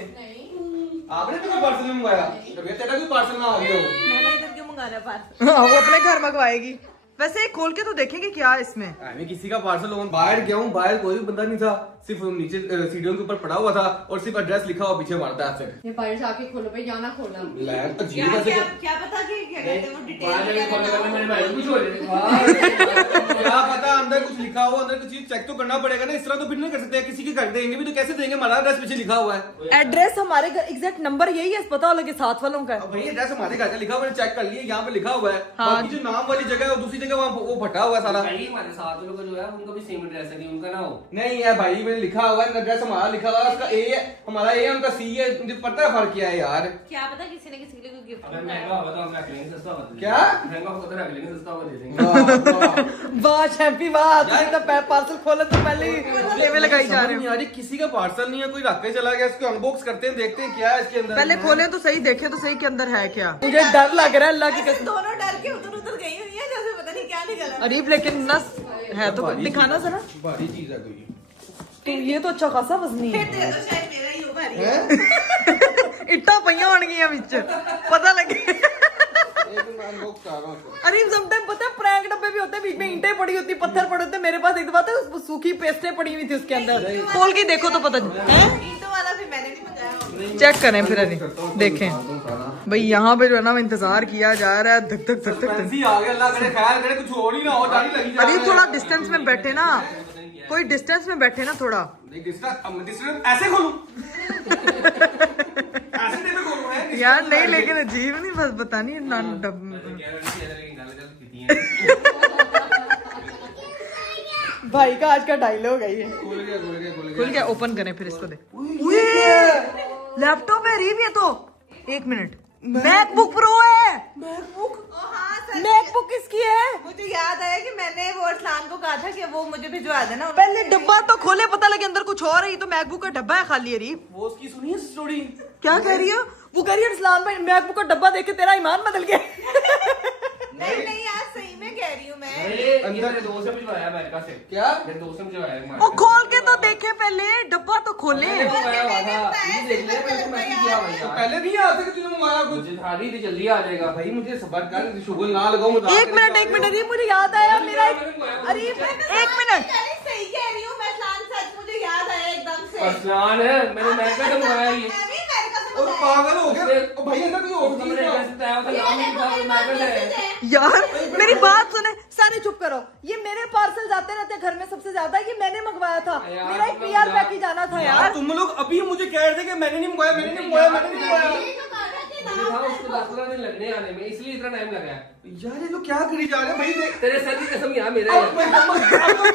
आपने तो कोई पार्सल नहीं मंगवाया। तबीयत तेरा कोई पार्सल ना आ गया हो। मैंने इधर क्यों मंगाना पार्सल? वो अपने घर मंगवाएगी। वैसे खोल के तो देखेंगे क्या है इसमें। मैं किसी का पार्सल हो, बाहर गया हूँ, बाहर कोई भी बंदा नहीं था, सिर्फ नीचे सीढ़ियों के ऊपर पड़ा हुआ था और सिर्फ एड्रेस लिखा हुआ पीछे मारता है। ये बाहर से आके खोलो भाई, यहाँ ना खोलना। क्या पता कि क्या कहते हैं वो डिटेल क्या पता अंदर कुछ लिखा हुआ, अंदर कुछ चीज चेक तो करना पड़ेगा ना। इस तरह तो फिर नहीं कर सकते, किसी के कर देंगे भी तो कैसे देंगे, हमारा एड्रेस पीछे लिखा हुआ है। एड्रेस हमारे एग्जैक्ट नंबर यही है, पता लगे साथ वालों का। भाई एड्रेस हमारे घर का लिखा हुआ है, चेक कर लिए, यहाँ पे लिखा हुआ है। हाँ। बाकी जो नाम वाली जगह है और दूसरी जगह वहाँ वो फटा हुआ है सारा। हमारे साथ लोग जो है उनका भी सेम एड्रेस है, उनका ना हो। नहीं है भाई, मैंने लिखा हुआ है एड्रेस, हमारा लिखा हुआ है, उसका ए है, हमारा ए है, उनका सी है। मुझे पता है फर्क क्या है यार। क्या पता किसी ने किसी के लिए कोई गिफ्ट अगर महंगा होगा तो हम रख लेंगे, सस्ता होगा तो क्या? महंगा होगा तो रख लेंगे, सस्ता होगा दे देंगे। वाह चैंपी वाह, तो पार्सल खोले तो पहले ही लेवे लगाई जा रही यार किसी का पार्सल नहीं है, कोई रख के चला गया। इसको अनबॉक्स करते हैं, देखते हैं क्या है इसके अंदर। पहले खोले तो सही, देखे तो सही के अंदर है क्या। मुझे डर लग रहा है अल्लाह की कसम। दोनों डर के उधर उधर गई हुई है, जैसे पता नहीं क्या निकला। अरीब लेकिन नस है तो दिखाना जरा। भारी चीज है कोई। तो ये तो अच्छा खासा वजनी है। फिर तो शायद मेरा ही हो भारी। इट्टा पईया होन गई विच, पता लगे। अनबॉक्स कर रहा हूं। अरे समटाइम पता है प्रैंक डब्बे भी होते हैं, बीच में ईंटें पड़ी होती, पत्थर पड़े होते। मेरे पास एक बात है, सूखी पेस्टें पड़ी हुई थी उसके अंदर, खोल के देखो तो पता है। ईंटों वाला भी मैंने नहीं मंगाया। चेक करें फिर अरे देखें भाई, यहाँ पे जो है ना इंतजार किया जा रहा है, धक धक धक धक। फैंसी आ गया, अल्लाह करे खैर करे, कुछ हो नहीं ना हो, जानी लगी जा। अरे थोड़ा डिस्टेंस में बैठे ना, कोई डिस्टेंस में बैठे ना थोड़ा। डिस्टेंस ऐसे खोलूं ऐसे टेबल खोलूं है, यार नहीं लेकिन अजीब नहीं बस पता नहीं ना भाई का आज का डायलॉग है ये। खुल गया ओपन करें फिर इसको दे। लैपटॉप है रीव ये तो 1 मिनट मैकबुक प्रो है। मैकबुक किसकी है? मुझे याद आया कि मैंने वो अरसलान को कहा था कि वो मुझे भिजवा देना। पहले डब्बा तो खोले पता लगे अंदर कुछ और है। ये तो मैकबुक का डब्बा है खाली है रीव। वो उसकी सुनी है स्टोरी? क्या कह रही हो? वो कह रही है अरसलान भाई मैकबुक का डब्बा देख के तेरा ईमान बदल गया। नहीं यार सही में कह रही हूँ मैं। अंदर मेरे दोस्त से भिजवाया अमेरिका से। क्या? मेरे दोस्त से भिजवाया ओ खोल के तो देखे पहले डब्बा तो खोले। मैंने मंगाया हुआ था। ये देख ले मैंने उसको मैसेज किया भाई यार। पहले नहीं आते कि तूने मंगाया कुछ? मुझे था नहीं थी जल्दी आ जाएगा भाई मुझे सबर कर, शुगर ना लगाओ मुझे। 1 मिनट अरे मुझे याद आया मेरा अरे 1 मिनट सही कह रही हूँ मैं अरसलान, सच मुझे याद आया एकदम से। अरसलान है मैंने अमेरिका से मंगाया ये। मैं भी अमेरिका से और मंगाया। पागल हो गया। ओ भाई ऐसा कोई और चीज मैंने है? कैसे बताया था नाम नहीं था अमेरिका से। यार मेरी बात सुने। सारे चुप करो। ये मेरे पार्सल जाते रहते घर में सबसे ज्यादा, ये मैंने मंगवाया था। यार, मेरा एक PR पैकेज आना था यार यार। तुम लोग अभी मुझे कह रहे थे कि मैंने नहीं मंगाया, मैंने नहीं मंगाया, मैंने नहीं मंगाया। मुझे था उसको 10-15 दिन लगने आने में, इसलिए इतना टाइम लगा है। यार ये लोग क्या करी जा रहे हैं भाई? देख तेरे सर की कसम यार मेरा है। अब तो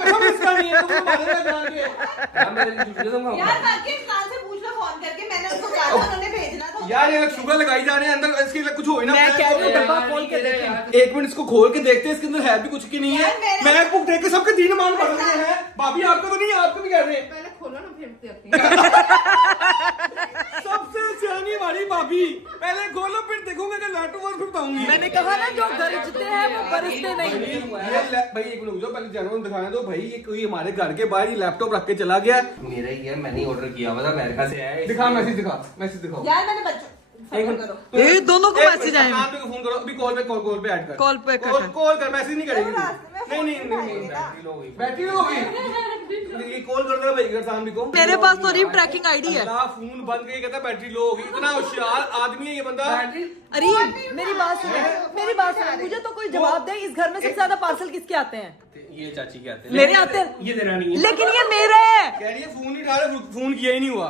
कसम इसका नहीं है, तुम मारेगा जान के। यार मैंने झूठ कसम खाऊंगा। यार बाकी अरसलान से पूछ लो फोन करके, मैंने उनको कहा था उन्होंने भेजना था। यार ये लोग शुगर लगाई जा रहे हैं अंदर, इसके लिए कुछ हो ही ना। मैं कह रही हूँ यार, डब्बा खोल के नहीं देखें। यार। एक मिनट इसको खोल के देखते हैं, इसके अंदर है भी कुछ की नहीं है। यार, मेरे- मैकबुक देख के सबके 3 मान पड़ रहे हैं। भाभी आपको तो नहीं है, आपको भी कह रहे हैं। पहले खोलो ना फिर देखते हैं। सबसे सियानी हमारी भाभी। पहले खोलो फिर देखूंगा कि लैपटॉप और फिर बताऊंगी। मैंने कहा ना जो गरजते हैं वो बरसते नहीं। भाई एक मिनट रुक जाओ, पहले जानवर दिखाने दो भाई। ये कोई हमारे घर के बाहर ही लैपटॉप रख के चला गया। मेरा ही है, मैंने ऑर्डर किया हुआ था अमेरिका से आया है। दिखा मैसेज, दिखा मैसेज दिखाओ। यार मैंने बच्चों फोन करो। ये दोनों को मैसेज आए हैं। अरसलान पे फोन करो अभी, कॉल पे ऐड कर। कॉल पे कर। कॉल कर, मैसेज नहीं करेगी। रास्ते में नहीं फोन नहीं नहीं उठाएगा। बैटरी लो गई। बैटरी हो गई। ये कॉल कर देना भाई अरसलान भी को। मेरे पास तो रीव ट्रैकिंग आईडी है। अल्लाह, फोन बंद करके कहता बैटरी लो हो गई। इतना होशियार आदमी है ये बंदा। अरे मेरी बात सुनो, मेरी बात सुनो। मुझे तो कोई जवाब दे, इस घर में सबसे ज्यादा पार्सल किसके आते हैं? ये चाची के आते हैं। मेरे आते हैं। ये तेरा नहीं है। लेकिन ये मेरा है। कह रही है फोन नहीं उठा रहा, फोन किया ही नहीं हुआ।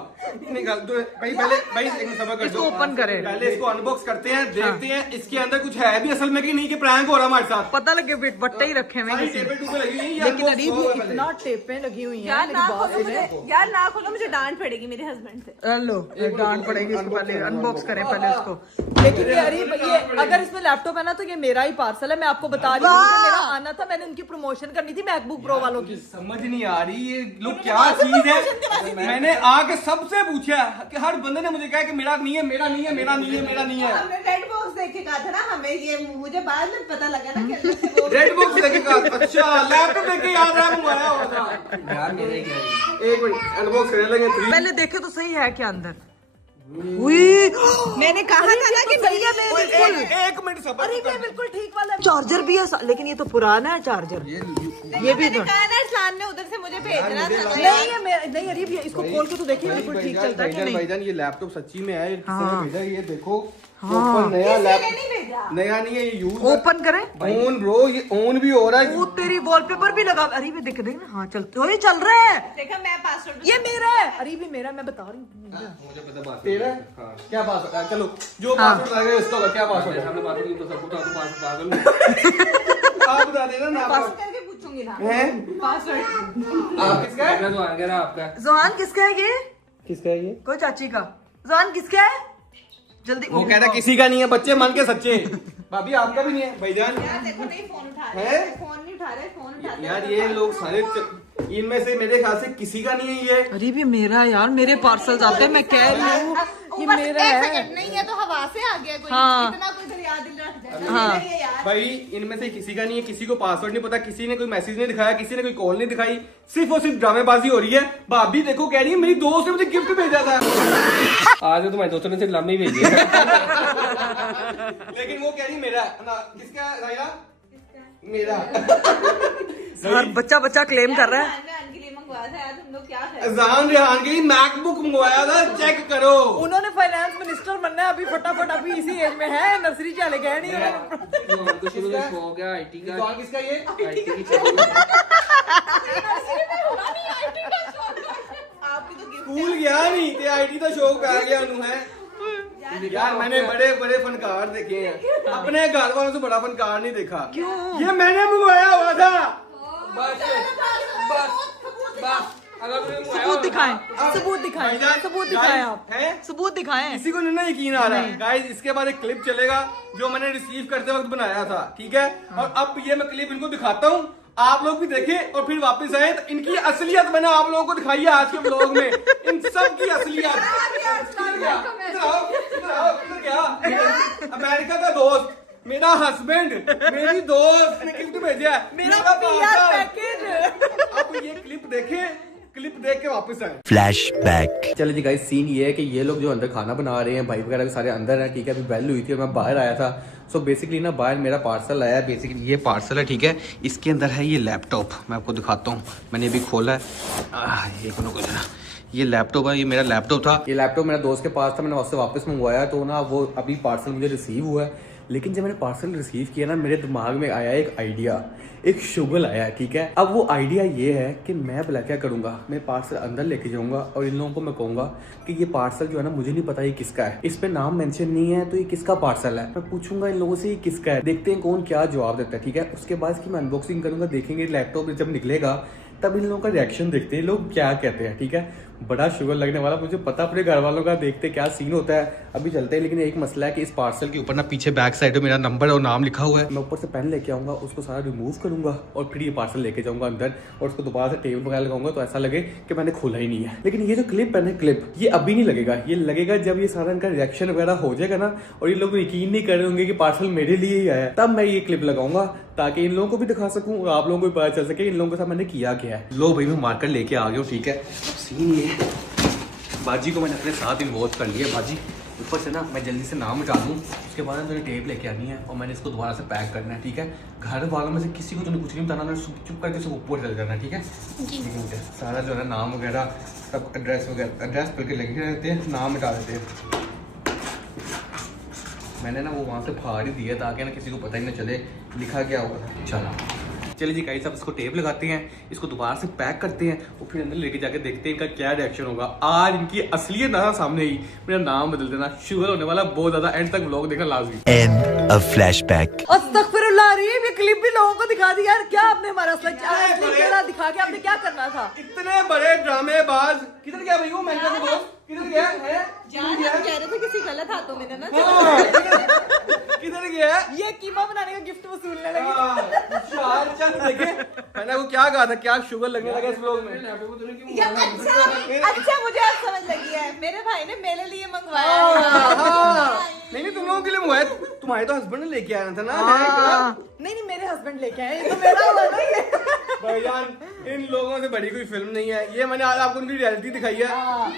निकाल दो भाई, पहले भाई एक मिनट सब्र कर इसको दो। ओपन करें। पहले इसको अनबॉक्स करते हैं, देखते हैं इसके अंदर कुछ है भी असल में कि नहीं, कि प्रैंक हो रहा हमारे साथ। पता लगे बट्टे ही रखे हुए सारी किसी ने। टेबल टूबे लगी हुई हैं, ये लेकिन unbox अरीब हुआ ये हुआ है इतना टेपें लगी हुई हैं। यार मेरी ना बात खोलो सुने। मुझे, यार ना खोलो मुझे डांट पड़ेगी मेरे हस्बैंड से। लो डांट पड़ेगी इसको। पहले अनबॉक्स करें पहले उसको। लेकिन ये अरीब ये अगर इसमें लैपटॉप है ना तो ये मेरा ही पार्सल है। मैं आपको बता रही हूँ, मुझे मेरा आना था। मैंने उनकी प्रमोशन करनी थी मैकबुक प्रो वालों की। समझ नहीं आ रही ये लोग क्या चीज है। मैंने आके सबसे पूछा कि हर बंदे ने मुझे कहा कि मेरा नहीं है, मेरा नहीं है, मेरा नहीं है, मेरा नहीं है। हमने रेड बॉक्स देख के कहा था ना हमें, ये मुझे बाद में पता लगा ना कि अंदर से वो रेड बॉक्स देखे का अच्छा लैपटॉप देख के याद रहा मंगवाया हुआ था। यार मेरा ही कह रही है। एक मिनट अनबॉक्स करने लगे। 3 पहले देखे तो सही है क्या अंदर। उई, मैंने कहा था ना कि सही है बिल्कुल। एक मिनट सब्र अरे ये बिल्कुल ठीक वाला है। चार्जर भी है लेकिन ये तो पुराना है चार्जर। ये भी मैंने तो कहा ना अरसलान ने उधर से मुझे भेजना था। नहीं है नहीं अरीब ये इसको खोल के तो देखिए बिल्कुल ठीक चलता है कि नहीं। भाईजान ये लैपटॉप सच्ची में है, किसी ने हाँ। भेजा है, ये देखो। हाँ। ऊपर नया किसी ने लैपटॉप, नहीं भेजा। नया नहीं है ये यूज ओपन करें। ऑन ब्रो, ये ऑन भी हो रहा है। वो तेरी वॉलपेपर भी लगा। अरे भी देख ना। हाँ चलते हो, ये चल रहा है। देखा मैं पासवर्ड ये मेरा है। अरे भी मेरा, मैं बता रही हूँ। मुझे पता बात तेरा है? हाँ। क्या पासवर्ड है? चलो जो हाँ। पासवर्ड लगेगा उसका होगा। क्या पासवर्ड मेरे है? सामने बात नहीं तो सब कुछ तो पागल आप बता देना ना। पासवर्ड करके पूछूंगी ना हैं? पासवर्ड। आप किसका है? मैं तो आ गया आपका। जोहान किसका है ये? किसका है ये? कोई चाची का। जोहान किसका है? जल्दी वो कह रहा किसी का नहीं है, बच्चे मन के सच्चे। भाभी आपका भी नहीं है भाईजान। यार देखो नहीं फोन उठा हैं? रहे, फोन नहीं उठा रहे, फोन उठाते यार ये लोग सारे इनमें से मेरे ख्याल से किसी का नहीं है ये। अरे भी मेरा है यार। मेरे पार्सल आते हैं। मैं कह रही हूँ ये ऊपर से मेरा एक है। सेकंड नहीं है तो हवा से आ गया कोई। हाँ। इतना कोई दरिया दिल रख जाए। हाँ। मेरा ये यार भाई इनमें से किसी का नहीं है, किसी को पासवर्ड नहीं पता, किसी ने कोई मैसेज नहीं दिखाया, किसी ने कोई कॉल नहीं दिखाई। सिर्फ और सिर्फ ड्रामेबाजी हो रही है। भाभी देखो कह रही है मेरी दोस्त ने मुझे गिफ्ट भेजा था। आज तो तुम्हारे दोस्तों ने सिर्फ लामी भेजी है। लेकिन वो कह रही मेरा है ना। किसका है रायला? मेरा। हर बच्चा क्लेम कर रहा है। अरसलान के लिए मंगवाया था यार, तुम लोग क्या कर रहे हो? अजान रेहान के लिए मैकबुक मंगवाया था, चेक करो। उन्होंने फाइनेंस मिनिस्टर बनना है अभी फटाफट। अभी इसी एज में है, नर्सरी चले गए नहीं। तो शुरू से हो गया आईटी का। कौन किसका ये? आईटी की चीज़। आपकी तो गिफ्ट स्कूल गया नहीं ते आईटी का शौक आ गया नु है। यार मैंने बड़े बड़े फनकार देखे हैं, अपने घर वालों से बड़ा फनकार नहीं देखा। क्यों? ये मैंने मंगवाया हुआ था। बस बस अगर तुमने मंगाया सबूत होगा- दिखाएं, सबूत दिखाएं, भाईजान, सबूत दिखाएं आप, हैं? सबूत दिखाएं। किसी को नहीं ना यकीन आ रहा गाइस, इसके बाद एक क्लिप चलेगा जो मैंने रिसीव करते वक्त बनाया था, ठीक है? और अब ये मैं क्लिप इनको दिखाता हूँ, आप लोग भी देखें और फिर वापस आए। तो इनकी असलियत मैंने आप लोगों को दिखाई है आज के ब्लॉग में, इन सब की असलियत। अमेरिका का दोस्त, मेरा हस्बैंड, मेरी दोस्त ने गिफ्ट भेजा है, मेरा पार्सल। पैकेज। अब ये क्लिप देखें, क्लिप देख के वापस आए। फ्लैशबैक। चलिए जी गाइस, सीन ये है कि ये लोग जो अंदर खाना बना रहे हैं, भाई वगैरह भी सारे अंदर हैं, ठीक है? अभी बेल हुई थी और मैं बाहर आया था। सो बेसिकली ना बाहर मेरा पार्सल आया है। बेसिकली ये पार्सल है, ठीक है? इसके अंदर है ये लैपटॉप, मैं आपको दिखाता हूँ, मैंने अभी खोला है। एक मिनट ना, ये लैपटॉप है, ये मेरा लैपटॉप था। ये लैपटॉप मेरा दोस्त के पास था, मैंने उससे वापस मंगवाया। तो ना वो अभी पार्सल मुझे रिसीव हुआ है। लेकिन जब मैंने पार्सल रिसीव किया ना, मेरे दिमाग में आया एक आइडिया, एक शुगल आया, ठीक है? अब वो आइडिया ये है कि मैं भला क्या करूंगा, मैं पार्सल अंदर लेके जाऊंगा और इन लोगों को मैं कहूंगा कि ये पार्सल जो है ना, मुझे नहीं पता ये किसका है, इस पे नाम मेंशन नहीं है, तो ये किसका पार्सल है। मैं पूछूंगा इन लोगों से ये किसका है, देखते हैं कौन क्या जवाब देता है, ठीक है? उसके बाद इसकी मैं अनबॉक्सिंग करूंगा, देखेंगे लैपटॉप जब निकलेगा तब इन लोगों का रिएक्शन देखते हैं, लोग क्या कहते हैं, ठीक है? बड़ा शुगर लगने वाला, मुझे पता अपने घर वालों का, देखते क्या सीन होता है। अभी चलते हैं, लेकिन एक मसला है कि इस पार्सल के ऊपर ना पीछे बैक साइड में मेरा नंबर और नाम लिखा हुआ है। मैं ऊपर से पेन लेके आऊंगा, उसको सारा रिमूव करूंगा और फिर ये पार्सल लेके जाऊंगा अंदर और उसको दोबारा से टेबल वगैरह लगाऊंगा तो ऐसा लगे कि मैंने खोला ही नहीं है। लेकिन ये जो क्लिप है ना, क्लिप ये अभी नहीं लगेगा, ये लगेगा जब ये सारा इनका रिएक्शन वगैरह हो जाएगा ना और ये लोग यकीन नहीं कर रहे होंगे कि पार्सल मेरे लिए ही आया, तब मैं ये क्लिप लगाऊंगा ताकि इन लोगों को भी दिखा सकूं और आप लोगों को भी पता चल सके इन लोगों के साथ मैंने किया क्या है। लो भाई, मैं मार्केट लेके आ गया हूँ, ठीक है? सीन ये, बाजी को मैंने अपने साथ इन्वॉल्व कर लिया। बाजी ऊपर से ना मैं जल्दी से नाम मिटा दूँ, उसके बाद ना तुझे टेप लेके आनी है और मैंने इसको दोबारा से पैक करना है, ठीक है? घर वालों में से किसी को तूने कुछ नहीं बताना, चुप करके सब ऊपर चल जाना, ठीक है? ठीक है, सारा जो है नाम वगैरह सब एड्रेस वगैरह, एड्रेस पर के लगे रहते हैं, नाम मिटा देते हैं। मैंने ना वो वहाँ से फाड़ ही दिया ताकि ना किसी को पता ही ना चले लिखा क्या हुआ था। चलो चलिए जी गाइस, अब इसको टेप लगाते हैं, इसको दोबारा से पैक करते हैं और फिर अंदर लेके जाके देखते हैं इनका क्या रिएक्शन होगा। आज इनकी असलियत ना सामने ही, मेरा नाम बदल देना, शुगर होने वाला बहुत ज्यादा। एंड तक व्लॉग देखना लाजमी। End of flashback. अस्तगफिरुल्लाह, ये क्लिप भी लोगों को दिखा दी यार। क्या आपने हमारा असली चेहरा दिखा के आपने क्या करना था? इतने बड़े ड्रामेबाज, किधर गया भाई वो मैंने तो दोस्त, किधर गया है? जान आप कह रहे थे किसी गलत हाथों में ना। किधर गया? ये कीमा बनाने का गिफ्ट वसूलने लगी। चल देखे, मैंने वो क्या कहा था, क्या शुगर लगने लगा इस व्लॉग में। अच्छा मुझे अब समझ लगी है, मेरे भाई ने मेरे लिए मंगवाया है। नहीं तुम लोगों के लिए मंगवाया, तुम्हारे तो हस्बैंड ने लेके आया था ना। नहीं, मेरे हस्बैंड लेके आए, ये तो मेरा हुआ ना ये। भाईजान, इन लोगों से बड़ी कोई फिल्म नहीं है ये, मैंने आज आपको उनकी रियलिटी दिखाई है।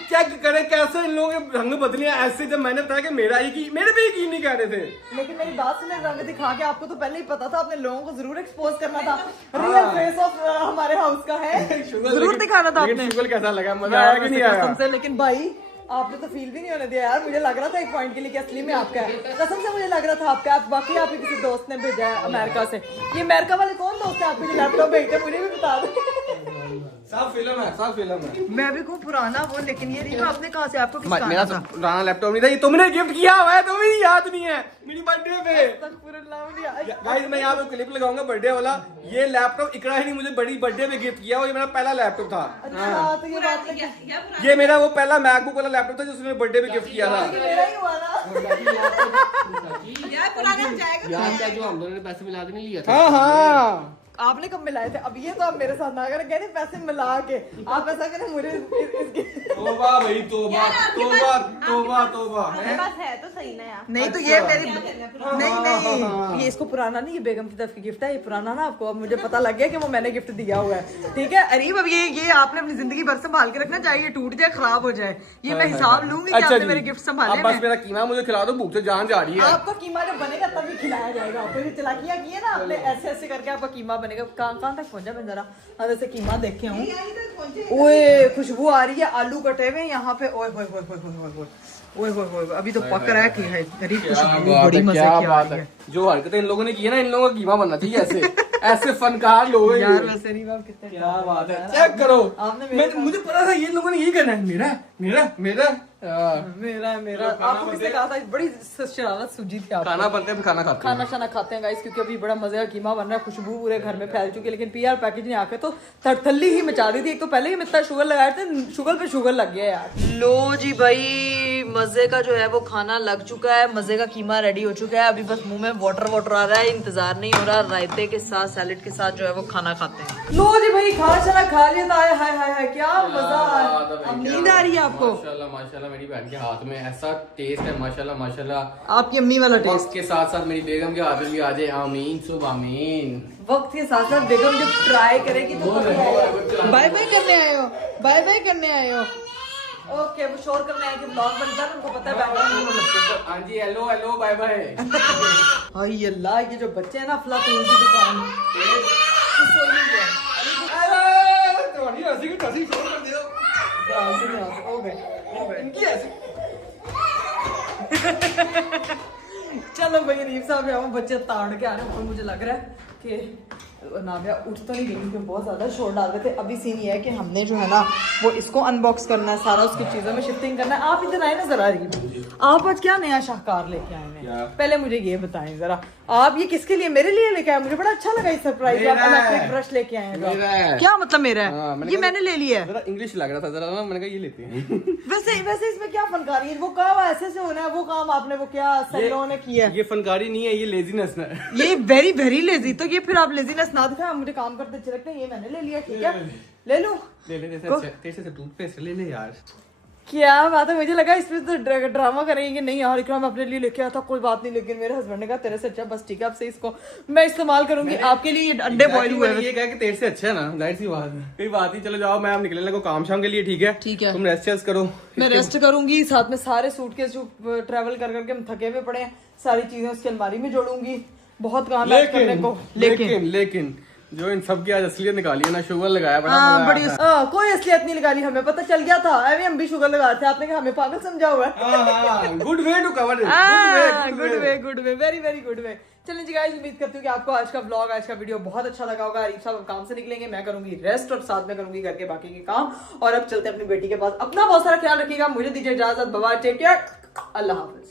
चेक करें कैसे इन लोगों के रंग बदले हैं। ऐसे जब मैंने बताया कि मेरा ही की, मेरे भी यकीन नहीं कर रहे थे। लेकिन मेरी बात सुने, रंग दिखा के आपको तो पहले ही पता था, आपने लोगों को जरूर एक्सपोज करना था। रियल फेस ऑफ हमारे हाउस का है, जरूर दिखाना था आपने। शुगर कैसा लगा, मजा आया कि नहीं आया? लेकिन भाई आपने तो फील भी नहीं होने दिया यार। मुझे लग रहा था एक पॉइंट के लिए कि असली में आपका है, कसम से मुझे लग रहा था आपका। आप बाकी आपके किसी दोस्त ने भेजा है अमेरिका से। ये अमेरिका वाले कौन दोस्त है आपके जो लैपटॉप भेजते, मुझे भी बता दो। सब फिल्म है, सब फिल्म है। मैं भी को पुराना वो, लेकिन ये नहीं आपने कहा से आपको मेरा पुराना लैपटॉप नहीं था, ये तुमने गिफ्ट किया हुआ है, तुम्हें याद नहीं है मेरी बर्थडे पे। गाइस मैं यहाँ पे क्लिप लगाऊंगा बर्थडे वाला। ये लैपटॉप इकरा ही नहीं, मुझे बड़ी बर्थडे पे गिफ्ट किया, और ये मेरा पहला लैपटॉप था। अच्छा, तो ये बात लगी। ये मेरा वो पहला मैकबुक वाला लैपटॉप था जो उसने बर्थडे पे गिफ्ट किया था। मेरा ही हुआ ना। यार पुराना जाएगा। यार क्या जो हम दोनों ने पैसे मिला के नहीं लिया था। हाँ हाँ, आपने कब मिलाए थे? अब ये तो आप मेरे साथ ना करें, कहने पैसे मिला के आप ऐसा करें मुझे तोबा भाई तोबा तोबा तोबा तोबा। मेरे पास है तो सही ना यार। नहीं तो ये मेरी नहीं, ये इसको पुराना नहीं, ये बेगम की तरफ की गिफ्ट है, ये पुराना ना आपको अब मुझे पता लग गया कि वो मैंने गिफ्ट दिया हुआ है, ठीक है? अरीब, अब ये आपने अपनी जिंदगी भर संभाल के रखना चाहिए, टूट जाए खराब हो जाए, ये मैं हिसाब लूंगी कि आपने मेरे गिफ्ट संभाले। बस मेरा कीमा मुझे खिला दो, भूख से जान जा रही है। आपका कीमा जब बनेगा तभी खिलाया जाएगा आपको। ये चलाकियां की है ना आपने, ऐसे ऐसे करके आपका कीमा बनेगा। कहाँ तक पहुंचा मैं जरा अंदर से कीमा देखे हूँ। ओए खुशबू आ रही है, आलू कटे हुए यहाँ पे। ओए होए होए होए होए होए ओए होए होए, अभी तो पक रहा है कि है अरे खुशबू बड़ी मजे की आ रही है। जो हरकतें इन लोगों ने की है ना, इन लोगों का कीमा बनना चाहिए ऐसे ऐसे फनकार लोग हैं यार वैसे नहीं, बाप कितने क्या बात है, चेक करो। आपने मुझे पता था ये लोगों ने यही करना है। मेरा मेरा मेरा आपको किसने कहा था? बड़ी शरारत सूझी थी आपको। खाना बनते हैं खाना खाते हैं। खाना शाना खाते हैं गाइस, क्योंकि अभी बड़ा मजे का कीमा बन रहा है, खुशबू पूरे घर में फैल चुकी है। लेकिन पीआर पैकेज ने आके तो थरथल्ली ही मचा दी थी। एक तो पहले ही इतना शुगर लगाए थे, शुगर पे शुगर लग गया यार। लो जी भाई, मजे का जो है वो खाना लग चुका है, मजे का कीमा रेडी हो चुका है। अभी बस मुंह में वाटर आ रहा है, इंतजार नहीं हो रहा। रायते के साथ सैलेड के साथ जो है वो खाना खाते हैं। लो जी भाई, खाना शाना खा लिया था। हाय हाय हाय, क्या मजा आया। अब नींद आ रही है आपको? माशाल्लाह माशाल्लाह, मेरी बहन के हाथ में ऐसा टेस्ट है माशाल्लाह माशाल्लाह। आपकी अम्मी वाला टेस्ट वक्त के साथ साथ मेरी बेगम के हाथ में भी आ जाए। आमीन सुबह आमीन। वक्त के साथ साथ बेगम जब ट्राई करेगी तो बाय बाय करने आए हो, बाय बाय करने आए हो। ओके, वो शोर करने आए कि ब्लॉग बनता है, उनको पता है बैकग्राउंड। हाँ जी, हेलो हेलो बाय बाय। हाय अल्लाह, ये जो बच्चे हैं ना अफलातून की दुकान इनकी ऐसी। चलो भाई, रीफ साहब हम बच्चे ताड़ के आ रहे हैं और मुझे लग रहा है कि नाबिया उठ तो नहीं गई क्योंकि बहुत ज्यादा शोर डाल रहे थे। अभी सीन ये है कि हमने जो है ना वो इसको अनबॉक्स करना है, सारा उसकी चीजों में शिफ्टिंग करना है। आप इधर आए ना जरा, आप आज क्या नया शाहकार लेके आए हैं? पहले मुझे ये बताएं जरा, आप ये किसके लिए? मेरे लिए लेके आए? मुझे बड़ा अच्छा लगा ये सरप्राइज। आप इलेक्ट्रिक ब्रश लेके आए हैं। क्या मतलब मेरा है? ये मैंने ले लिया है। जरा इंग्लिश लग रहा था जरा ना, मैंने कहा ये लेते हैं। वैसे इसमें क्या फनकारी है? वो काम ऐसे से होना है, वो काम आपने वो क्या सैलों ने किया है? ये फनकारी नहीं है, ये लेजीनेस है। ये वेरी वेरी लेजी। तो ये फिर आप लेजीनेस ना दिखाएं, आप मुझे काम करते अच्छे लगते हैं। ये मैंने ले लिया, ठीक है, ले लो। ले तेरे से टूथपेस्ट ले ले यार। क्या बात है, मुझे लगा इसमें तो ड्रामा करेंगे। नहीं यार, इकराम अपने लिए लेके आया था, कोई बात नहीं। लेकिन मेरे हस्बैंड ने कहा तेरे से अच्छा, बस ठीक है, अब से इसको मैं इस्तेमाल करूंगी। आपके लिए ये अंडे बॉईल हुए हैं। ये कहा कि तेरे से अच्छा है ना, जाहिर सी बात है। कोई बात नहीं, चलो जाओ, मैं आप निकलने लगो काम शाम के लिए, ठीक है? ठीक है, तुम रेस्ट करो। मैं रेस्ट करूंगी। साथ में सारे सूटकेस जो ट्रैवल कर करके हम थके हुए पड़े हैं, सारी चीजें उसकी अलमारी में जोड़ूंगी। बहुत काम है करने को। लेकिन जो इन सब की आज असलियत निकाली है ना, शुगर लगाया बड़ा बड़ी कोई असलियत नहीं निकाली, हमें पता चल गया था। अभी हम भी शुगर लगाते थे, आपने कहा हमें पागल समझा हुआ है। Good way to cover good way, very very good way. चलिए जी गाइस, उम्मीद करती हूँ कि आपको आज का व्लॉग, आज का वीडियो बहुत अच्छा लगा होगा। आरिफ साहब काम से निकलेंगे, मैं करूंगी रेस्ट और साथ में करूंगी घर के बाकी के काम। और अब चलते अपनी बेटी के पास। अपना बहुत सारा ख्याल रखिएगा। मुझे दीजिए इजाजत, बाय बाय, टेक केयर, अल्लाह हाफिज।